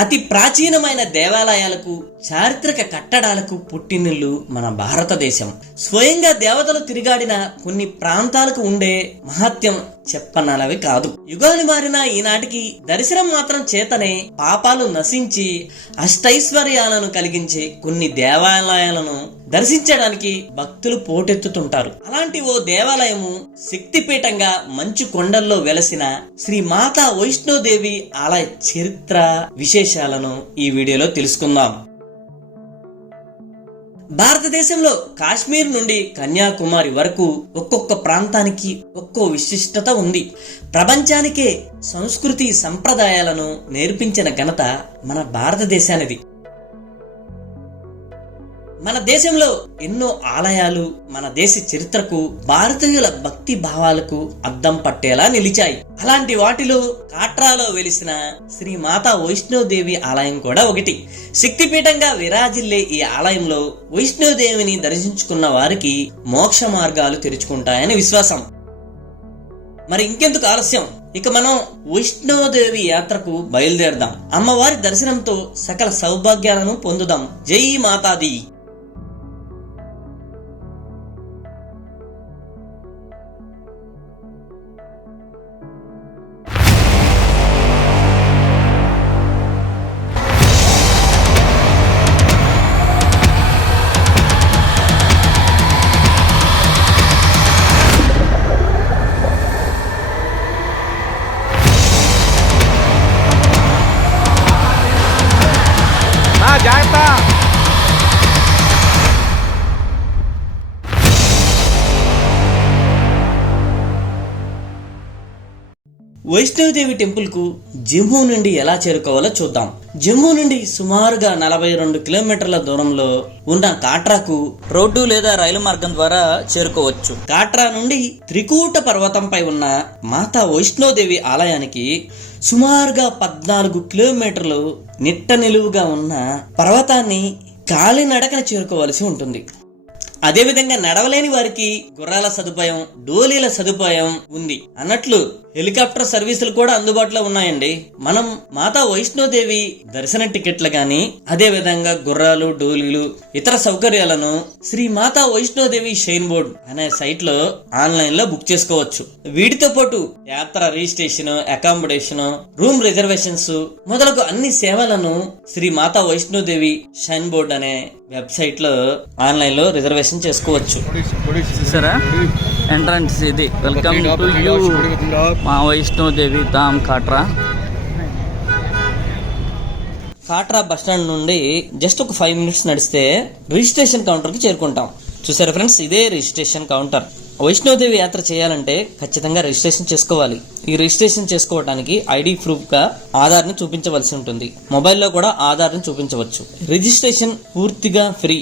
అతి ప్రాచీనమైన దేవాలయాలకు, చారిత్రక కట్టడాలకు పుట్టినిల్లు మన భారతదేశం. స్వయంగా దేవతలు తిరిగాడిన కొన్ని ప్రాంతాలకు ఉండే మహత్యం చెప్పనలవి కాదు. యుగాలు మారిన ఈనాటికి దర్శనం మాత్రం చేతనే పాపాలు నశించి అష్టైశ్వర్యాలను కలిగించే కొన్ని దేవాలయాలను దర్శించడానికి భక్తులు పోటెత్తుతుంటారు. అలాంటి ఓ దేవాలయము శక్తిపీఠంగా మంచు కొండల్లో వెలసిన శ్రీ మాతా వైష్ణోదేవి ఆలయ చరిత్ర విశేషాలను ఈ వీడియోలో తెలుసుకుందాం. భారతదేశంలో కాశ్మీర్ నుండి కన్యాకుమారి వరకు ఒక్కొక్క ప్రాంతానికి ఒక్కో విశిష్టత ఉంది. ప్రపంచానికే సంస్కృతి సంప్రదాయాలను నేర్పించిన ఘనత మన భారతదేశానిది. మన దేశంలో ఎన్నో ఆలయాలు మన దేశ చరిత్రకు, భారతీయుల భక్తి భావాలకు అద్దం పట్టేలా నిలిచాయి. అలాంటి వాటిలో కాట్రాలో వెలిసిన శ్రీ మాతా వైష్ణోదేవి ఆలయం కూడా ఒకటి. శక్తిపీఠంగా విరాజిల్లే ఈ ఆలయంలో వైష్ణోదేవిని దర్శించుకున్న వారికి మోక్ష మార్గాలు తెరుచుకుంటాయని విశ్వాసం. మరి ఇంకెందుకు ఆలస్యం, ఇక మనం వైష్ణోదేవి యాత్రకు బయలుదేరదాం. అమ్మవారి దర్శనంతో సకల సౌభాగ్యాలను పొందుదాం. జై మాతాది. వైష్ణోదేవి టెంపుల్ కు జమ్మూ నుండి ఎలా చేరుకోవాలో చూద్దాం. జమ్మూ నుండి సుమారుగా 42 కిలోమీటర్ల దూరంలో ఉన్న కాట్రాకు రోడ్డు లేదా రైలు మార్గం ద్వారా చేరుకోవచ్చు. కాట్రా నుండి త్రికూట పర్వతంపై ఉన్న మాతా వైష్ణోదేవి ఆలయానికి సుమారుగా 14 కిలోమీటర్లు నిట్ట నిలువుగా ఉన్న పర్వతాన్ని కాలినడకన చేరుకోవలసి ఉంటుంది. అదేవిధంగా నడవలేని వారికి గుర్రాల సదుపాయం, డోలీల సదుపాయం ఉంది. అన్నట్లు హెలికాప్టర్ సర్వీసులు కూడా అందుబాటులో ఉన్నాయండి. మనం మాతా వైష్ణోదేవి దర్శన టికెట్లు గాని, అదే విధంగా గుర్రాలు, డోలీలు, ఇతర సౌకర్యాలను శ్రీ మాతా వైష్ణోదేవి షైన్ బోర్డ్ అనే సైట్ లో ఆన్లైన్ లో బుక్ చేసుకోవచ్చు. వీటితో పాటు యాత్ర రిజిస్ట్రేషన్, అకామిడేషన్, రూమ్ రిజర్వేషన్స్ మొదలగు అన్ని సేవలను శ్రీ మాతా వైష్ణోదేవి షైన్ బోర్డ్ అనే వెబ్సైట్ లో ఆన్లైన్ లో రిజర్వేషన్ చేసుకోవచ్చు. చూసారా ఎంట్రన్స్ ఇది. వెల్కమ్ టు యూ మా వైష్ణోదేవి ధామ్ కాట్రా. కాట్రా బస్ స్టాండ్ నుండి జస్ట్ ఒక 5 మినిట్స్ నడిస్తే రిజిస్ట్రేషన్ కౌంటర్ కి చేరుకుంటాం. చూసారా ఫ్రెండ్స్, ఇదే రిజిస్ట్రేషన్ కౌంటర్. వైష్ణోదేవి యాత్ర చేయాలంటే ఖచ్చితంగా రిజిస్ట్రేషన్ చేసుకోవాలి. ఈ రిజిస్ట్రేషన్ చేసుకోవడానికి ఐడి ప్రూఫ్ గా ఆధార్ ని చూపించవలసి ఉంటుంది. మొబైల్లో కూడా ఆధార్ ని చూపించవచ్చు. రిజిస్ట్రేషన్ పూర్తిగా ఫ్రీ.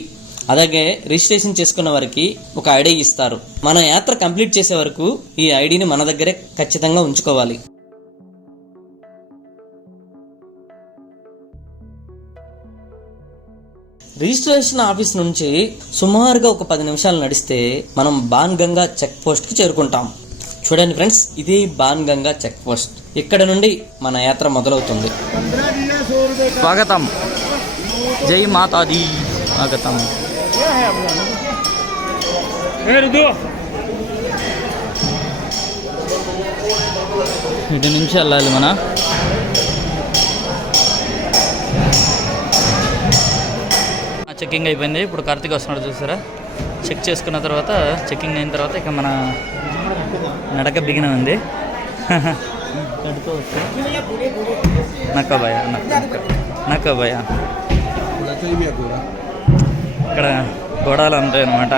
అలాగే రిజిస్ట్రేషన్ చేసుకున్న వారికి ఒక ఐడి ఇస్తారు. మన యాత్ర కంప్లీట్ చేసే వరకు ఈ ఐడిని మన దగ్గరే ఖచ్చితంగా ఉంచుకోవాలి. రిజిస్ట్రేషన్ ఆఫీస్ నుంచి సుమారుగా ఒక 10 నిమిషాలు నడిస్తే మనం బాన్గంగా చెక్ పోస్ట్ కి చేరుకుంటాం. చూడండి ఫ్రెండ్స్, ఇదే బాన్గంగా చెక్ పోస్ట్. ఇక్కడ నుండి మన యాత్ర మొదలవుతుంది. స్వాగతం, జై మాతాది, స్వాగతం. ఇటు నుంచి వెళ్ళాలి మన. చెక్కింగ్ అయిపోయింది. ఇప్పుడు కార్తీక్ వస్తున్నాడు చూసారా. చెక్ చేసుకున్న తర్వాత, చెక్కింగ్ అయిన తర్వాత ఇక మన నడక బిగిన ఉంది. నక్క భయ, నక్క భయ. ఇక్కడ గోడాలు ఉంటాయి అన్నమాట.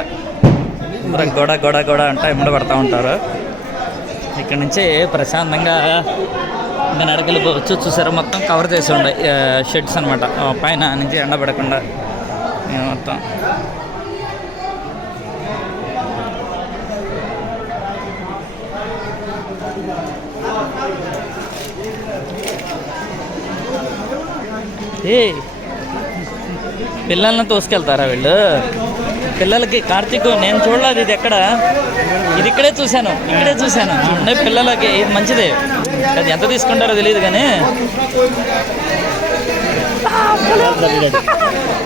గోడ గోడ గోడ అంటే ఎండ పడతా ఉంటారు. ఇక్కడ నుంచి ప్రశాంతంగా ఇంకా నడకలు పోవచ్చు. చూసారా, మొత్తం కవర్ చేసి ఉండే షెడ్స్ అనమాట. పైన నుంచి ఎండ పడకుండా మొత్తం. పిల్లల్ని తోసుకెళ్తారా వీళ్ళు? పిల్లలకి కార్తీక్ నేను చూడలేదు, ఇది ఎక్కడ, ఇది ఇక్కడే చూశాను చూడండి. పిల్లలకి ఇది మంచిదే, అది ఎంత తీసుకుంటారో తెలియదు కానీ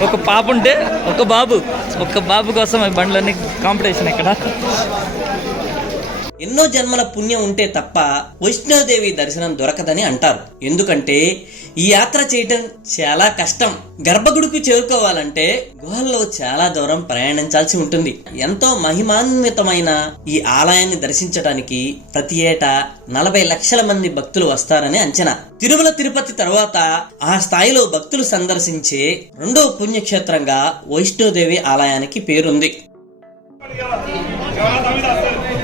ఒక పాప ఉంటే ఒక బాబు కోసం ఈ బండ్లన్నీ కాంపిటీషన్ ఇక్కడ. ఎన్నో జన్మల పుణ్యం ఉంటే తప్ప వైష్ణోదేవి దర్శనం దొరకదని అంటారు. ఎందుకంటే ఈ యాత్ర చేయటం చాలా కష్టం. గర్భగుడికి చేరుకోవాలంటే గుహల్లో చాలా దూరం ప్రయాణించాల్సి ఉంటుంది. ఎంతో మహిమాన్వితమైన ఈ ఆలయాన్ని దర్శించడానికి ప్రతి ఏటా 40 లక్షల మంది భక్తులు వస్తారని అంచనా. తిరుమల తిరుపతి తర్వాత ఆ స్థాయిలో భక్తులు సందర్శించే రెండో పుణ్యక్షేత్రంగా వైష్ణోదేవి ఆలయానికి పేరుంది.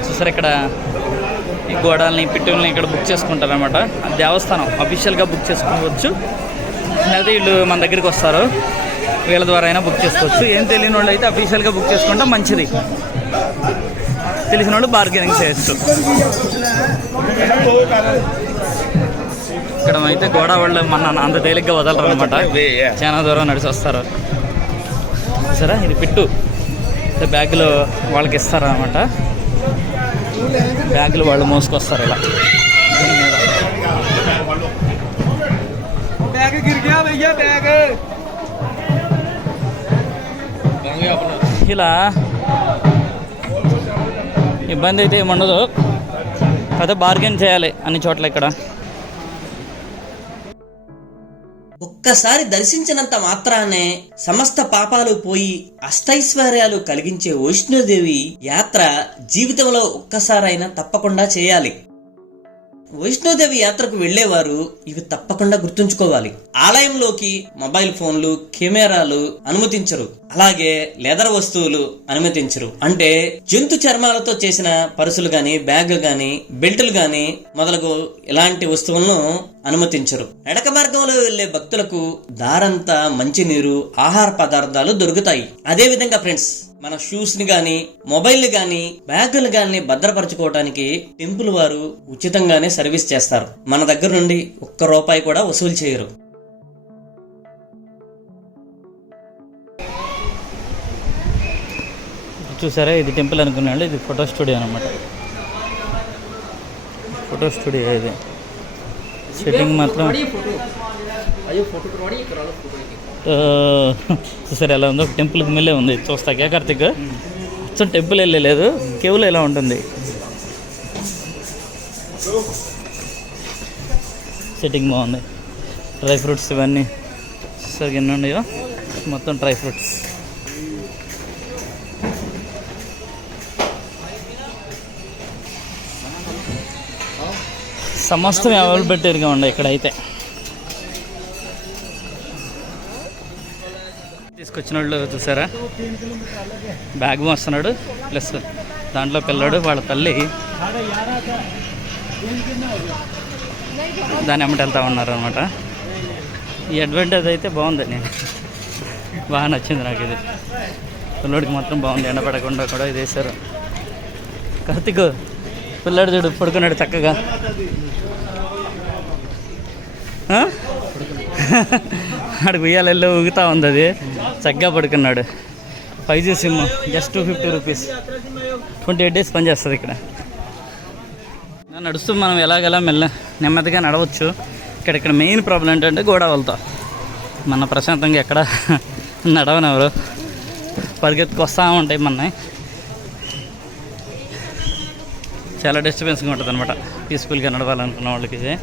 చూసారు ఇక్కడ ఈ గోడల్ని పిట్టుల్ని ఇక్కడ బుక్ చేసుకుంటారు అనమాట. దేవస్థానం అఫీషియల్గా బుక్ చేసుకోవచ్చు, లేకపోతే వీళ్ళు మన దగ్గరికి వస్తారు, వీళ్ళ ద్వారా అయినా బుక్ చేసుకోవచ్చు. ఏం తెలియని వాళ్ళు అయితే అఫీషియల్గా బుక్ చేసుకుంటే మంచిది, తెలిసిన వాళ్ళు బార్గెనింగ్ చేయొచ్చు. ఇక్కడ అయితే గోడ వాళ్ళు మన అంత తేలిగ్గా వదలరు అనమాట, చాలా దూరం నడిచి వస్తారు. సరే ఇది పిట్టు బ్యాగులు వాళ్ళకి ఇస్తారు అనమాట. బ్యాగులు వాళ్ళు మోసుకొస్తారు ఇలా. ఇలా ఇబ్బంది అయితే ఏముండదు, అయితే బార్గెన్ చేయాలి అన్ని చోట్ల. ఇక్కడ ఒక్కసారి దర్శించినంత మాత్రానే సమస్త పాపాలు పోయి అష్టైశ్వర్యాలు కలిగించే వైష్ణోదేవి యాత్ర జీవితంలో ఒక్కసారైనా తప్పకుండా చేయాలి. వైష్ణోదేవి యాత్రకు వెళ్లేవారు ఇవి తప్పకుండా గుర్తుంచుకోవాలి. ఆలయంలోకి మొబైల్ ఫోన్లు, కెమెరాలు అనుమతించరు, అలాగే లెదర్ వస్తువులు అనుమతించరు. అంటే జంతు చర్మాలతో చేసిన పర్సులు గాని, బ్యాగులు గాని, బెల్టులు గాని మొదలగు ఇలాంటి వస్తువులను అనుమతించరు. నడక మార్గంలో వెళ్లే భక్తులకు దారంతా మంచినీరు, ఆహార పదార్థాలు దొరుకుతాయి. అదే విధంగా ఫ్రెండ్స్, మన షూస్ ని గాని, మొబైల్ ని గాని, బ్యాగులు గాని భద్రపరచుకోవడానికి టెంపుల్ వారు ఉచితంగానే సర్వీస్ చేస్తారు. మన దగ్గర నుండి ₹1 కూడా వసూలు చేయరు. చూసారా, ఇది టెంపుల్ అనుకున్నాడు, ఇది ఫోటో స్టూడియో అనమాట. ఫోటో స్టూడియో ఇది. సెట్టింగ్ మాత్రం చూసారు ఎలా ఉందో. టెంపుల్కి మెల్లే ఉంది చూస్తాకే కార్తిక్. సో టెంపుల్ వెళ్ళలేదు, కేవలం ఎలా ఉంటుంది. సెట్టింగ్ బాగుంది. డ్రై ఫ్రూట్స్ ఇవన్నీ సరిగ్గా ఎన్ని ఉన్నాయో మొత్తం డ్రై ఫ్రూట్స్. సమస్తం అవైలబిలిటీగా ఉన్నాయి ఇక్కడైతే. తీసుకొచ్చిన వాళ్ళు చూసారా, బ్యాగ్ మోస్తున్నాడు, ప్లస్ దాంట్లో పిల్లాడు, వాళ్ళ తల్లి దాని అమ్మటి వెళ్తూ ఉన్నారు అనమాట. ఈ అడ్వాంటేజ్ అయితే బాగుంది, నేను బాగా నచ్చింది నాకు. ఇది పిల్లోడికి మాత్రం బాగుంది, ఎండ పడకుండా కూడా ఇది వేశారు. కార్తిక్ పిల్లాడు చూడు పడుకున్నాడు చక్కగా. అక్కడికి ఉయ్యాలలో ఊగుతూ ఉంది, అది చక్కగా పడుకున్నాడు. 5G సిమ్ జస్ట్ ₹250, 28 days పనిచేస్తుంది ఇక్కడ. నడుస్తూ మనం ఎలాగలా నెమ్మదిగా నడవచ్చు. ఇక్కడ మెయిన్ ప్రాబ్లం ఏంటంటే గోడవలతో మన ప్రశాంతంగా ఎక్కడ నడవనెవరు, పరిగెత్తుకు వస్తూ ఉంటాయి మనని. చాలా డిస్టర్బెన్స్గా ఉంటుంది అనమాట పీస్ఫుల్గా నడవాలనుకున్న వాళ్ళకి. ఇది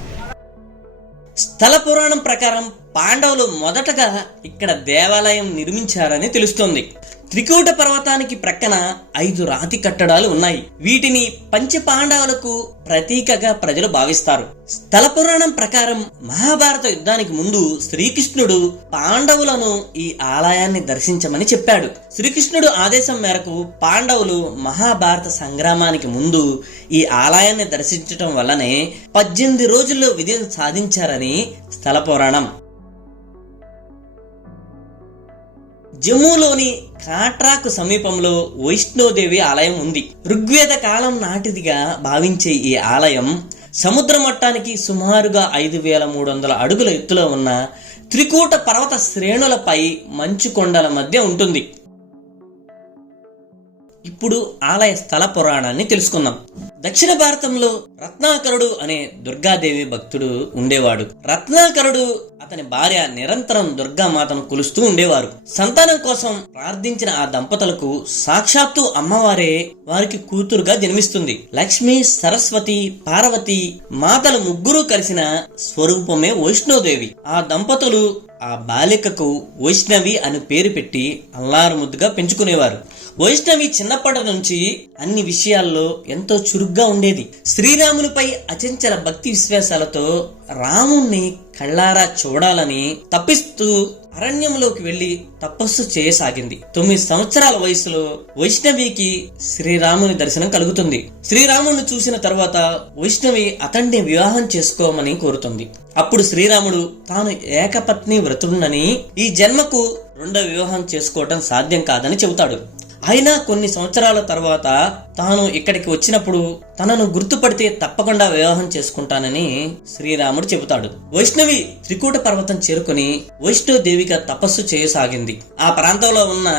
స్థల పురాణం ప్రకారం పాండవులు మొదటగా ఇక్కడ దేవాలయం నిర్మించారని తెలుస్తోంది. త్రికూట పర్వతానికి ప్రక్కన 5 రాతి కట్టడాలు ఉన్నాయి. వీటిని పంచ పాండవులకు ప్రతీకగా ప్రజలు భావిస్తారు. స్థల పురాణం ప్రకారం మహాభారత యుద్ధానికి ముందు శ్రీకృష్ణుడు పాండవులను ఈ ఆలయాన్ని దర్శించమని చెప్పాడు. శ్రీకృష్ణుడు ఆదేశం మేరకు పాండవులు మహాభారత సంగ్రామానికి ముందు ఈ ఆలయాన్ని దర్శించటం వల్లనే 18 రోజుల్లో విజయం సాధించారని స్థల పురాణం. జమ్మూలోని కాట్రాకు సమీపంలో వైష్ణోదేవి ఆలయం ఉంది. ఋగ్వేద కాలం నాటిదిగా భావించే ఈ ఆలయం సముద్ర మట్టానికి సుమారుగా 5300 అడుగుల ఎత్తులో ఉన్న త్రికూట పర్వత శ్రేణులపై మంచు కొండల మధ్య ఉంటుంది. ఇప్పుడు ఆలయ స్థల పురాణాన్ని తెలుసుకుందాం. దక్షిణ భారతంలో రత్నాకరుడు అనే దుర్గాదేవి భక్తుడు ఉండేవాడు. రత్నాకరుడు అతని భార్య నిరంతరం దుర్గామాతను కొలుస్తూ ఉండేవారు. సంతానం కోసం ప్రార్థించిన ఆ దంపతులకు సాక్షాత్తు అమ్మవారే వారికి కూతురుగా జన్మిస్తుంది. లక్ష్మి, సరస్వతి, పార్వతి మాతలు ముగ్గురు కలిసిన స్వరూపమే వైష్ణోదేవి. ఆ దంపతులు ఆ బాలికకు వైష్ణవి అని పేరు పెట్టి అల్లారు ముద్దుగా పెంచుకునేవారు. వైష్ణవి చిన్నప్పటి నుంచి అన్ని విషయాల్లో ఎంతో చురుగ్గా ఉండేది. శ్రీరామునిపై అచంచల భక్తి విశ్వాసాలతో రాముణ్ణి కళ్ళారా చూడాలని తప్పిస్తూ అరణ్యంలోకి వెళ్లి తపస్సు చేయసాగింది. 9 సంవత్సరాల వయసులో వైష్ణవికి శ్రీరాముని దర్శనం కలుగుతుంది. శ్రీరాముని చూసిన తర్వాత వైష్ణవి అతన్ని వివాహం చేసుకోమని కోరుతుంది. అప్పుడు శ్రీరాముడు తాను ఏకపత్ని వ్రతుడునని ఈ జన్మకు రెండో వివాహం చేసుకోవటం సాధ్యం కాదని చెబుతాడు. అయినా కొన్ని సంవత్సరాల తర్వాత తాను ఇక్కడికి వచ్చినప్పుడు తనను గుర్తుపడితే తప్పకుండా వివాహం చేసుకుంటానని శ్రీరాముడు చెబుతాడు. వైష్ణవి త్రికూట పర్వతం చేరుకుని వైష్ణోదేవిగా తపస్సు చేయసాగింది. ఆ ప్రాంతంలో ఉన్న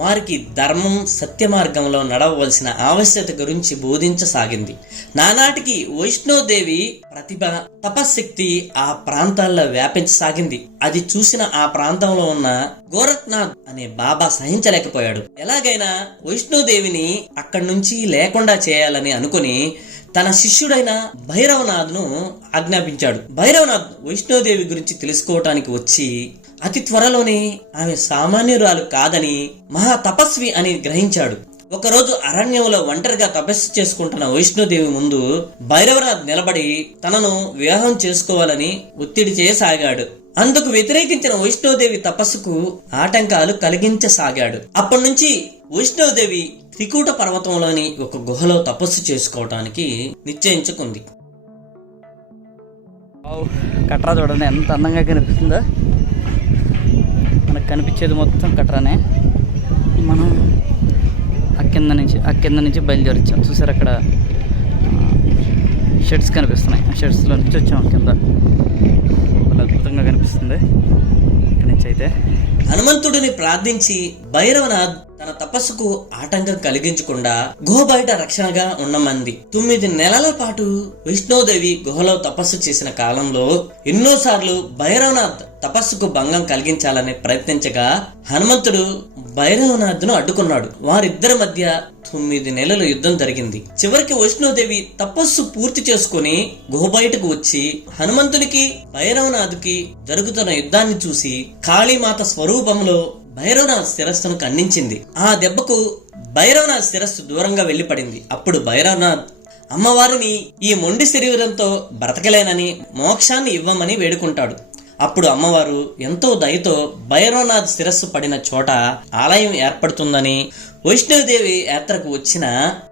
వారికి ధర్మం, సత్య మార్గంలో నడవవలసిన ఆవశ్యకత గురించి బోధించసాగింది. నానాటికి వైష్ణోదేవి ప్రతిభ, తపశక్తి ఆ ప్రాంతాల్లో వ్యాపించసాగింది. అది చూసిన ఆ ప్రాంతంలో ఉన్న గోరఖ్నాథ్ అనే బాబా సహించలేకపోయాడు. ఎలాగైనా వైష్ణోదేవిని అక్కడి నుంచి లేకుండా చేయాలని అనుకుని తన శిష్యుడైన భైరవనాథ్ను ఆజ్ఞాపించాడు. భైరవనాథ్ వైష్ణోదేవి గురించి తెలుసుకోవటానికి వచ్చి అతి త్వరలోనే ఆమె సామాన్యురాలు కాదని, మహా తపస్వి అని గ్రహించాడు. ఒకరోజు అరణ్యంలో ఒంటరిగా తపస్సు చేసుకుంటున్న వైష్ణోదేవి ముందు భైరవనాథ్ నిలబడి తనను వివాహం చేసుకోవాలని ఒత్తిడి చేయసాగాడు. అందుకు వ్యతిరేకించిన వైష్ణోదేవి తపస్సుకు ఆటంకాలు కలిగించసాగాడు. అప్పటి నుంచి వైష్ణోదేవి త్రికూట పర్వతంలోని ఒక గుహలో తపస్సు చేసుకోవటానికి నిశ్చయించుకుంది. కట్రా చూడండి ఎంత అందంగా కనిపిస్తుందో. మనకు కనిపించేది మొత్తం కట్రానే. మనం ఆ కింద నుంచి బయలుదేరొచ్చాం. చూసారు అక్కడ షెడ్స్ కనిపిస్తున్నాయి. ఆ షెడ్స్లో నుంచి వచ్చాం కింద. అద్భుతంగా కనిపిస్తుంది ఇక్కడి నుంచి. అయితే హనుమంతుడిని ప్రార్థించి భైరవనాథ్ తన తపస్సుకు ఆటంకం కలిగించకుండా గుహ బయట రక్షణగా ఉండమంది. 9 నెలల పాటు వైష్ణోదేవి గుహలో తపస్సు చేసిన కాలంలో ఎన్నోసార్లు భైరవనాథ్ తపస్సుకు భంగం కలిగించాలని ప్రయత్నించగా హనుమంతుడు భైరవనాథ్ను అడ్డుకున్నాడు. వారిద్దరి మధ్య 9 నెలలు యుద్ధం జరిగింది. చివరికి వైష్ణోదేవి తపస్సు పూర్తి చేసుకుని గుహ బయటకు వచ్చి హనుమంతునికి, భైరవనాథ్కి జరుగుతున్న యుద్ధాన్ని చూసి కాళీమాత స్వరూపంలో భైరవనాథ్ శిరస్సును ఖండించింది. ఆ దెబ్బకు భైరవనాథ్ శిరస్సు దూరంగా వెళ్లిపడింది. అప్పుడు భైరవనాథ్ అమ్మవారిని ఈ మొండి శరీరంతో బ్రతకలేనని మోక్షాన్ని ఇవ్వమని వేడుకుంటాడు. అప్పుడు అమ్మవారు ఎంతో దయతో భైరవనాథ్ శిరస్సు పడిన చోట ఆలయం ఏర్పడుతుందని, వైష్ణవదేవి యాత్రకు వచ్చిన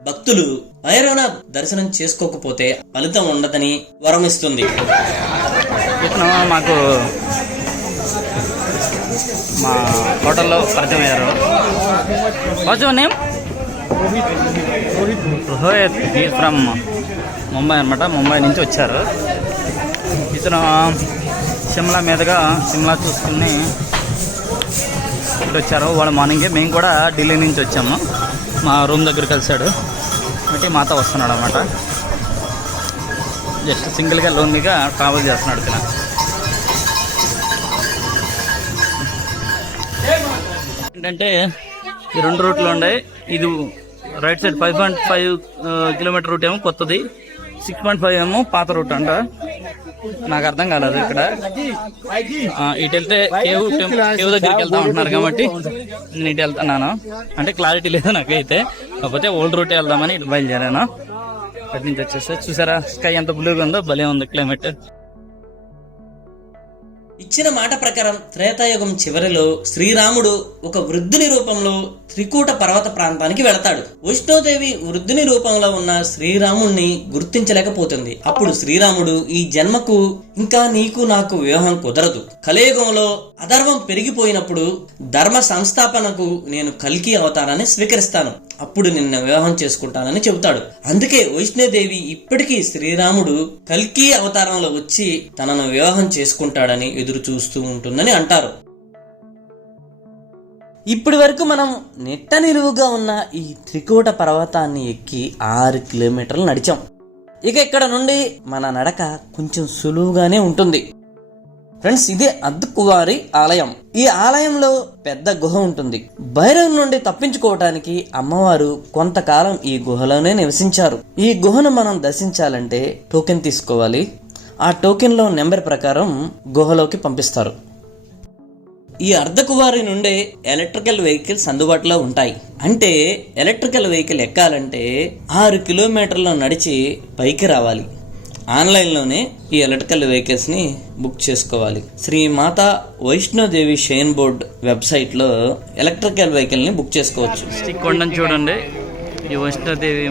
భక్తులు భైరవనాథ్ దర్శనం చేసుకోకపోతే ఫలితం ఉండదని వరమిస్తుంది. మాకు మా హోటల్లో పరిచయం అయ్యారు. What's your name? Rohit. He's from Mumbai అనమాట. ముంబై నుంచి వచ్చారు. ఇతను సిమ్లా మీదుగా సిమ్లా చూసుకుని ఇటు వచ్చారు. వాళ్ళ మార్నింగే మేము కూడా ఢిల్లీ నుంచి వచ్చాము. మా రూమ్ దగ్గర కలిశాడు. అంటే మాతో వస్తున్నాడు అనమాట. జస్ట్ సింగిల్గా లోన్లీగా ట్రావెల్ చేస్తున్నాడు ఇతను. ఏంటంటే ఈ 2 రూట్లు ఉన్నాయి. ఇది రైట్ సైడ్ 5.5 కిలోమీటర్ రూట్ ఏమో కొత్తది, 6.5 ఏమో పాత రూట్ అంట. నాకు అర్థం కాలేదు. ఇక్కడ ఇటు వెళ్తే కేవ్ దగ్గరికి వెళ్తా ఉంటున్నారు కాబట్టి నేను ఇటు వెళ్తున్నాను. అంటే క్లారిటీ లేదు నాకైతే. కాకపోతే ఓల్డ్ రూటే వెళ్దామని ఇటు బయలుదేరాను. అటు నుంచి వచ్చేస్తే చూసారా స్కై ఎంత బ్లూగా ఉందో, భలే ఉంది క్లైమేట్. ఇచ్చిన మాట ప్రకారం త్రేతాయుగం చివరిలో శ్రీరాముడు ఒక వృద్ధుని రూపంలో త్రికూట పర్వత ప్రాంతానికి వెళతాడు. వైష్ణోదేవి వృద్ధుని రూపంలో ఉన్న శ్రీరాముణ్ణి గుర్తించలేకపోతుంది. అప్పుడు శ్రీరాముడు ఈ జన్మకు ఇంకా నీకు నాకు వివాహం కుదరదు. కలియుగంలో అధర్మం పెరిగిపోయినప్పుడు ధర్మ సంస్థాపనకు నేను కల్కి అవతారాన్ని స్వీకరిస్తాను. అప్పుడు నిన్న వివాహం చేసుకుంటానని చెబుతాడు. అందుకే వైష్ణోదేవి ఇప్పటికీ శ్రీరాముడు కల్కి అవతారంలో వచ్చి తనను వివాహం చేసుకుంటాడని ఎదురు చూస్తూ ఉంటుందని అంటారు. ఇప్పటి వరకు మనం నిట్ట నిలువుగా ఉన్న ఈ త్రికూట పర్వతాన్ని ఎక్కి 6 కిలోమీటర్లు నడిచాం. ఇక ఇక్కడ నుండి మన నడక కొంచెం సులువుగానే ఉంటుంది. ఫ్రెండ్స్, ఇదే అర్ధకువారి ఆలయం. ఈ ఆలయంలో పెద్ద గుహ ఉంటుంది. భైరవం నుండి తప్పించుకోవటానికి అమ్మవారు కొంతకాలం ఈ గుహలోనే నివసించారు. ఈ గుహను మనం దర్శించాలంటే టోకెన్ తీసుకోవాలి. ఆ టోకెన్ లో నెంబర్ ప్రకారం గుహలోకి పంపిస్తారు. ఈ అర్ధకువారి నుండే ఎలక్ట్రికల్ వెహికల్స్ అందుబాటులో ఉంటాయి. అంటే ఎలక్ట్రికల్ వెహికల్ ఎక్కాలంటే 6 కిలోమీటర్లు నడిచి పైకి రావాలి. ఆన్లైన్లోనే ఈ ఎలక్ట్రికల్ వెహికల్స్ ని బుక్ చేసుకోవాలి. శ్రీ మాతా వైష్ణోదేవి షైన్ బోర్డ్ వెబ్సైట్లో ఎలక్ట్రికల్ వెహికల్ ని బుక్ చేసుకోవచ్చు. ఈ కొండను చూడండి. ఈ వైష్ణోదేవి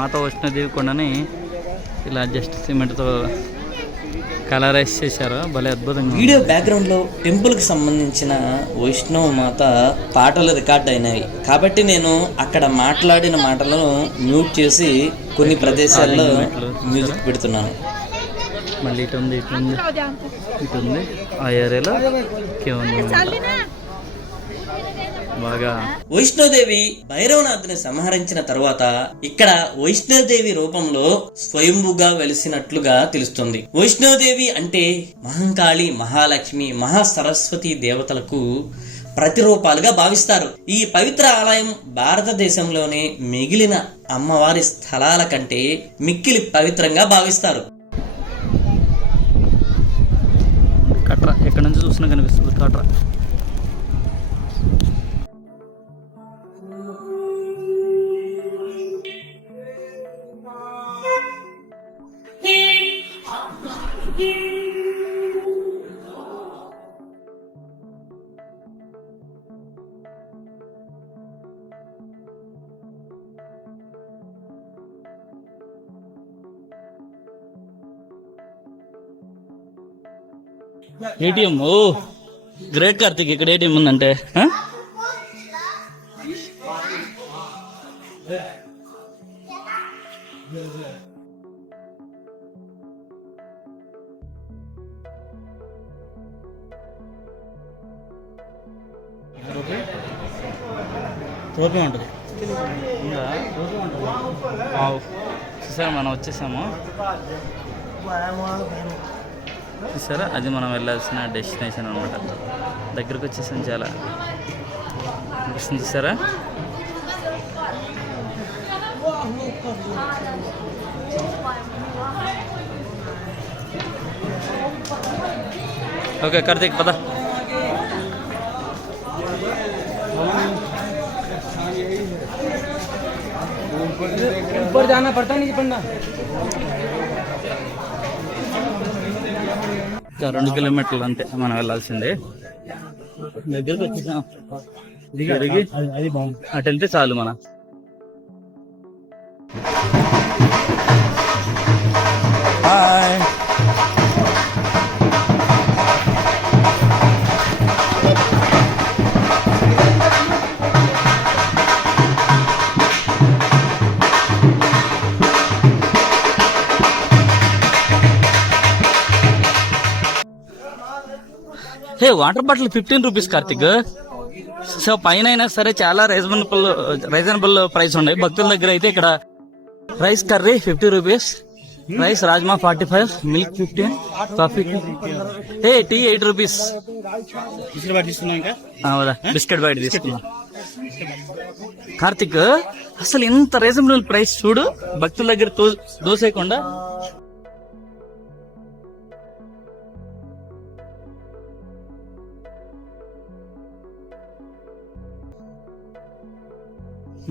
మాతా వైష్ణోదేవి కొండని ఇలా జస్ట్ సిమెంట్తో కలరైజ్ చేశారు. భలే అద్భుతంగా. వీడియో బ్యాక్గ్రౌండ్ లో టెంపుల్ కి సంబంధించిన వైష్ణవ మాత పాటలు రికార్డ్ అయినాయి కాబట్టి నేను అక్కడ మాట్లాడిన మాటలను మ్యూట్ చేసి కొన్ని ప్రదేశాల్లో మ్యూజిక్ పెడుతున్నాను. మళ్ళీ ఇటు ఉంది ఆ ఏరియాలో బాగా. వైష్ణోదేవి భైరవనాథుని సంహరించిన తరువాత ఇక్కడ వైష్ణోదేవి రూపంలో స్వయంభుగా వెలిసినట్లుగా తెలుస్తుంది. వైష్ణోదేవి అంటే మహంకాళి, మహాలక్ష్మి, మహాసరస్వతి దేవతలకు ప్రతిరూపాలుగా భావిస్తారు. ఈ పవిత్ర ఆలయం భారతదేశంలోనే మిగిలిన అమ్మవారి స్థలాల కంటే మిక్కిలి పవిత్రంగా భావిస్తారు. కట్రా ఎక్కడి నుంచి చూసినా కనిపిస్తుంది. కట్రా ఏటీఎం. ఓ గ్రేట్ కార్తిక్, ఇక్కడ ఏటీఎం ఉందంటే. రూపాయి ఉంటుంది. చూసారా మనం వచ్చేసాము. చూసారా అది మనం వెళ్ళాల్సిన డెస్టినేషన్ అనమాట. దగ్గరకు వచ్చేసాం. చాలా చూసారా. ఓకే కార్తీక్ పద. ऊपर जाना पड़ता नहीं पड़ना. 2 కిలోమీటర్లు అంతే మనం వెళ్ళాల్సిందే. దగ్గరకు వచ్చేసాం. అటు వెళ్తే చాలు మన. Hi. Water bottle 15 rupees Karthik. So పైన అయినా సరే చాలా రీజనబుల్ ప్రైస్ ఉన్నాయి. భక్తుల దగ్గర అయితే ఇక్కడ rice curry 50 rupees, rice rajma 45, milk 15, coffee tea 8 rupees. Biscuit బయట తీసుకున్నా. కార్తిక్ అసలు ఎంత రీజనబుల్ ప్రైస్ చూడు. భక్తుల దగ్గర దోసేయకుండా.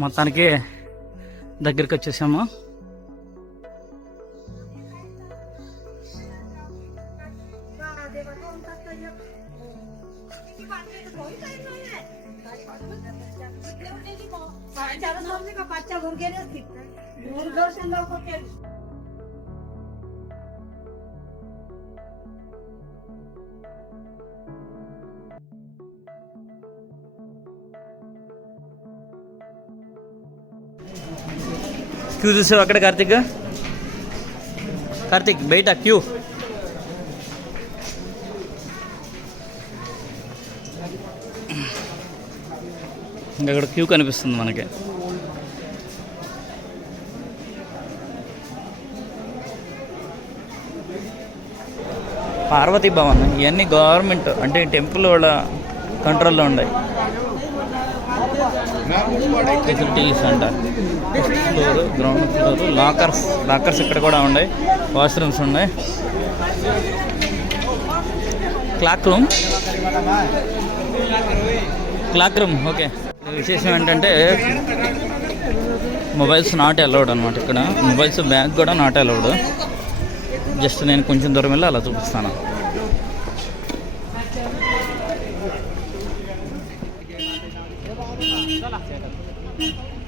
మొత్తానికి దగ్గరికి వచ్చేసాము. క్యూ చూసావు అక్కడ కార్తిక్ బయట క్యూ. ఇంకా ఇక్కడ క్యూ కనిపిస్తుంది మనకి. పార్వతీ భవన్ ఇవన్నీ గవర్నమెంట్ అంటే టెంపుల్ వాళ్ళ కంట్రోల్లో ఉన్నాయి. ఫెసిలిటీస్ అంట first floor, ground floor, lockers ఇక్కడ కూడా ఉన్నాయి, వాష్రూమ్స్ ఉన్నాయి, క్లాక్ రూమ్. ఓకే, విశేషం ఏంటంటే మొబైల్స్ నాట్ అలౌడ్ అనమాట. ఇక్కడ మొబైల్స్ బ్యాగ్ కూడా నాట్ అలౌడ్. జస్ట్ నేను కొంచెం దూరం వెళ్ళి అలా చూపిస్తాను.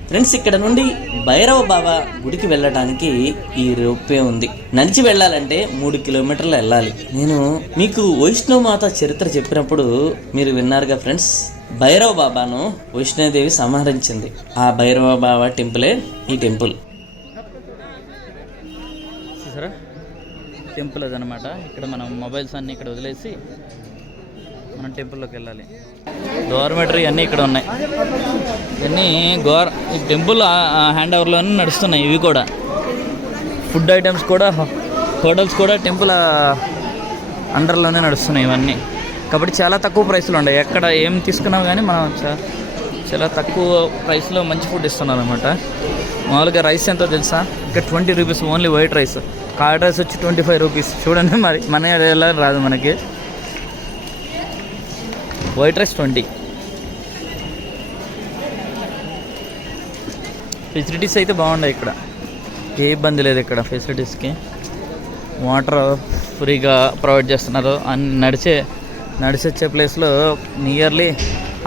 ఫ్రెండ్స్, ఇక్కడ నుండి భైరవ బాబా గుడికి వెళ్ళడానికి ఈ రోప్వే ఉంది. నడిచి వెళ్ళాలంటే 3 కిలోమీటర్లు వెళ్ళాలి. నేను మీకు వైష్ణవమాత చరిత్ర చెప్పినప్పుడు మీరు విన్నారుగా ఫ్రెండ్స్, భైరవ బాబాను వైష్ణోదేవి సంహరించింది. ఆ భైరవ బాబా టెంపులే ఈ టెంపుల్. చూసారా, టెంపుల్ అదనమాట. ఇక్కడ మనం మొబైల్స్ అన్నీ ఇక్కడ వదిలేసి మనం టెంపుల్లోకి వెళ్ళాలి. డోర్మెటరీ అన్నీ ఇక్కడ ఉన్నాయి. ఇవన్నీ ఈ టెంపుల్ హ్యాండ్ ఓవర్లోనే నడుస్తున్నాయి. ఇవి కూడా ఫుడ్ ఐటమ్స్ కూడా, హోటల్స్ కూడా టెంపుల్ అండర్లోనే నడుస్తున్నాయి ఇవన్నీ. కాబట్టి చాలా తక్కువ ప్రైస్లో ఉన్నాయి. ఎక్కడ ఏం తీసుకున్నాం కానీ మనం చాలా తక్కువ ప్రైస్లో మంచి ఫుడ్ ఇస్తున్నారు అనమాట. మామూలుగా రైస్ ఎంతో తెలుసా? ఇక్కడ 20 rupees only white rice. Curd rice వచ్చి 25 రూపీస్. చూడండి, మరి మన ఏరియాలో రాదు మనకి. White rice 20. ఫెసిలిటీస్ అయితే బాగున్నాయి ఇక్కడ, ఏ ఇబ్బంది లేదు ఇక్కడ ఫెసిలిటీస్కి. వాటర్ ఫ్రీగా ప్రొవైడ్ చేస్తున్నారు. నడిచొచ్చే ప్లేస్లో నియర్లీ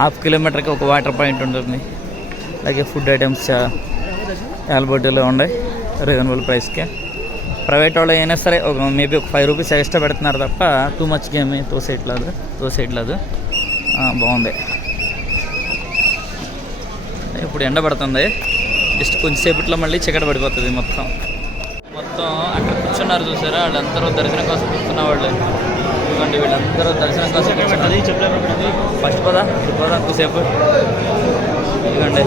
1/2 కిలోమీటర్కి ఒక వాటర్ పాయింట్ ఉంటుంది. అలాగే ఫుడ్ ఐటమ్స్ అవైలబిలిటీలో ఉన్నాయి రీజనబుల్ ప్రైస్కి. ప్రైవేట్ వాళ్ళు అయినా సరే మేబీ ఒక 5 రూపీస్ ఎక్స్ట్రా పెడుతున్నారు తప్ప టూ మచ్ గేమ్ తోసేయట్లేదు. బాగుంది. ఇప్పుడు ఎండ పడుతుంది. జస్ట్ కొంచెంసేపట్లో మళ్ళీ చీకటి పడిపోతుంది. మొత్తం అక్కడ కూర్చున్నారు చూసారా, వాళ్ళందరూ దర్శనం కోసం కూర్చున్న వాళ్ళు. ఎందుకంటే వీళ్ళందరూ దర్శనం కోసం కూర్చున్నారు. ఫస్ట్ పోదా ఎక్కువసేపు. ఇదిగోండి,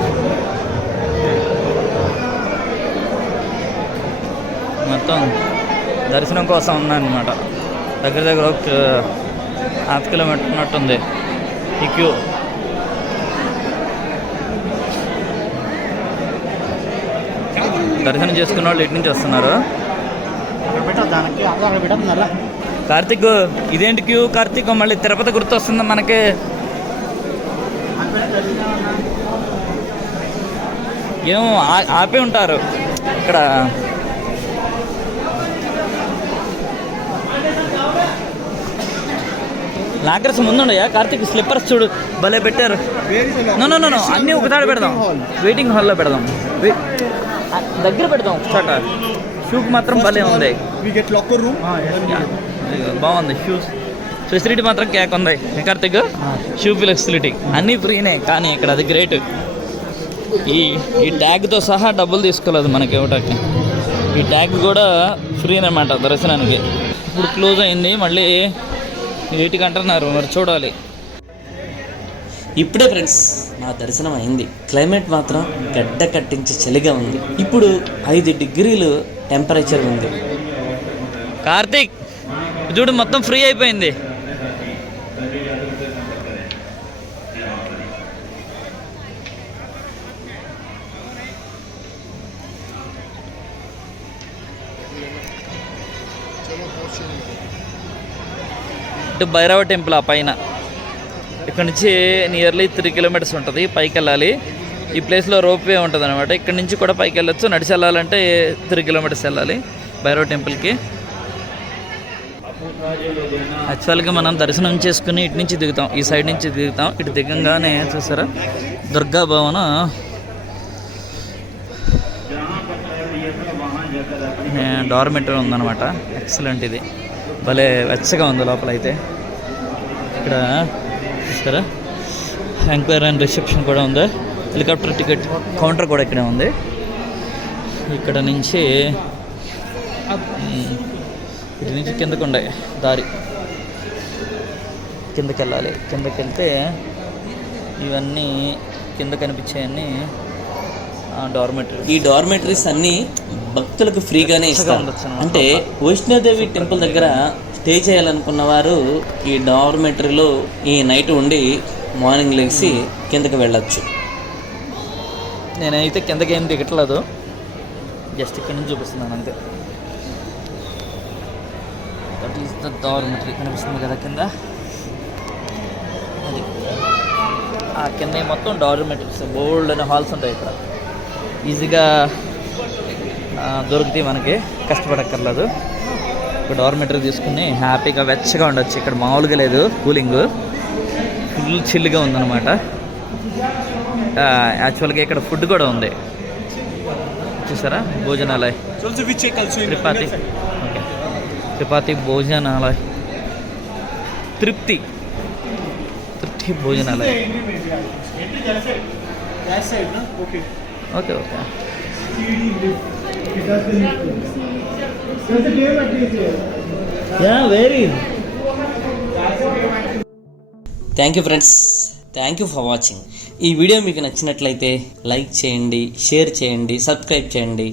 మొత్తం దర్శనం కోసం ఉన్నాయన్నమాట. దగ్గర ఒక 1/2 కిలోమీటర్ ఉన్నట్టుంది ఈ క్యూ. దర్శనం చేసుకున్న వాళ్ళు ఇటు నుంచి వస్తున్నారు. కార్తీక్, ఇదేంటి క్యూ కార్తీక్? మళ్ళీ తిరుపతి గుర్తు వస్తుంది మనకి. ఏమో ఆపే ఉంటారు ఇక్కడ. లాకర్స్ ముందుండయా కార్తీక్? స్లిప్పర్స్ చూడు భలే పెట్టారు. నో అన్నీ ఒకసారి పెడదాం. వెయిటింగ్ హాల్లో పెడదాం, దగ్గర పెడదాం. చోట షూకి మాత్రం భలే ఉంది. బాగుంది. షూస్ ఫెసిలిటీ మాత్రం కేక్ ఉంది కార్తీక్. షూ ఫెసిలిటీ అన్నీ ఫ్రీనే. కానీ ఇక్కడ అది గ్రేట్. ఈ ట్యాగ్తో సహా డబ్బులు తీసుకోలేదు మనకి ఇవ్వటానికి. ఈ ట్యాగ్ కూడా ఫ్రీ అన్నమాట దర్శనానికి. ఇప్పుడు క్లోజ్ అయింది, మళ్ళీ 8 అంటున్నారు. మరి చూడాలి. ఇప్పుడే ఫ్రెండ్స్ నా దర్శనం అయింది. క్లైమేట్ మాత్రం గడ్డ కట్టించి చలిగా ఉంది. ఇప్పుడు 5 డిగ్రీలు టెంపరేచర్ ఉంది. కార్తీక్ చూడు, మొత్తం ఫ్రీ అయిపోయింది. ఇటు భైరవ టెంపుల్ ఆ పైన, ఇక్కడ నుంచి నియర్లీ 3 కిలోమీటర్స్ ఉంటుంది. పైకి వెళ్ళాలి. ఈ ప్లేస్లో రోప్వే ఉంటుంది అనమాట. ఇక్కడ నుంచి కూడా పైకి వెళ్ళొచ్చు. నడిచి వెళ్ళాలంటే 3 కిలోమీటర్స్ వెళ్ళాలి భైరవ టెంపుల్కి. యాక్చువల్గా మనం దర్శనం చేసుకుని ఇటు నుంచి దిగుతాం, ఈ సైడ్ నుంచి దిగుతాం. ఇటు దిగంగానే చూసారా దుర్గా భవన డార్మెటరీ ఉందన్నమాట. ఎక్సలెంట్. ఇది భలే వెచ్చగా ఉంది లోపల అయితే. ఇక్కడ చూసారా ఎంక్వైరీ అండ్ రిసెప్షన్ కూడా ఉంది. హెలికాప్టర్ టికెట్ కౌంటర్ కూడా ఇక్కడే ఉంది. ఇక్కడ నుంచి ఇటు నుంచి కిందకు ఉండే దారి, కిందకి వెళ్ళాలి. కిందకి వెళ్తే ఇవన్నీ కింద కనిపించాయన్నీ డార్మెటరీ. ఈ డార్మెటరీస్ అన్ని భక్తులకు ఫ్రీగానే ఇస్తారు. అంటే వైష్ణోదేవి టెంపుల్ దగ్గర స్టే చేయాలనుకున్న వారు ఈ డార్మెటరీలో ఈ నైట్ ఉండి మార్నింగ్ లేచి కిందకి వెళ్ళొచ్చు. నేనైతే కిందకి ఏం దిగట్లేదు, జస్ట్ ఇక్కడ నుంచి చూపిస్తున్నాను అంతే. దట్ ఈస్ ద డార్మెటరీ, కనిపిస్తుంది కదా కింద. అది ఆ కింద మొత్తం డార్మెటరీస్, బోల్డ్ అనే హాల్స్ ఉంటాయి. ఇక్కడ ఈజీగా దొరుకుతాయి, మనకి కష్టపడక్కర్లేదు. ఒక డార్మెటరీ తీసుకుని హ్యాపీగా వెచ్చగా ఉండొచ్చు. ఇక్కడ మామూలుగా లేదు, కూలింగ్ ఫుల్ చిల్లుగా ఉందన్నమాట. యాక్చువల్గా ఇక్కడ ఫుడ్ కూడా ఉంది, చూసారా, భోజనాలయ Tripathi. Okay, Tripathi Bhojanalaya, Tripti Bhojanalaya. Okay okay. Thank you friends, thank you for watching. ఈ వీడియో మీకు నచ్చినట్లయితే లైక్ చేయండి, షేర్ చేయండి, సబ్స్క్రైబ్ చేయండి.